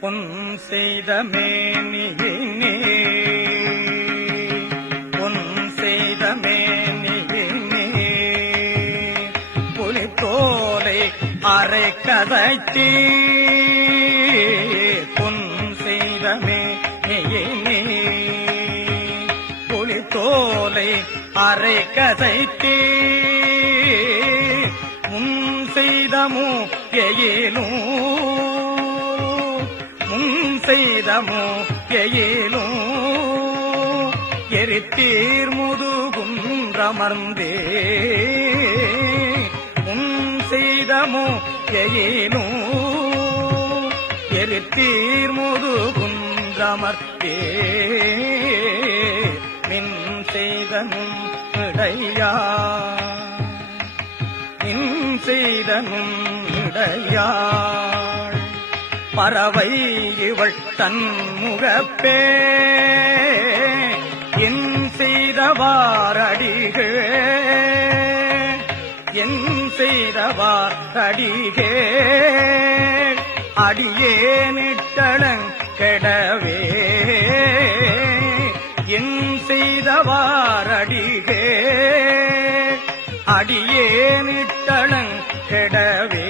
பொன் செய்த மேனியினே பொன் செய்த மேனியினே புலித்தோலை அரை கதைத்தீ பொன் செய்த மேனியினே புலித்தோலை அரை கதைத்தீ முன் செய்தமோ எயிலும் செய்தமோ எயிலும் எரித்தீர் முதுகுன்றமர்ந்தே முன் செய்தமோ எயிலும் எரித்தீர் முதுகுன்றமர்த்தே மின் செய்தனும் இடையா? இன் செய்தனும் இடையா? பறவை இவள் தன் முகப்பே. என் செய்தவாரடிகே என் செய்தவார் அடிகே அடியேனிட்டளங் கெடவே. என் செய்தவாரடிகே அடியேனிட்டளங் கெடவே.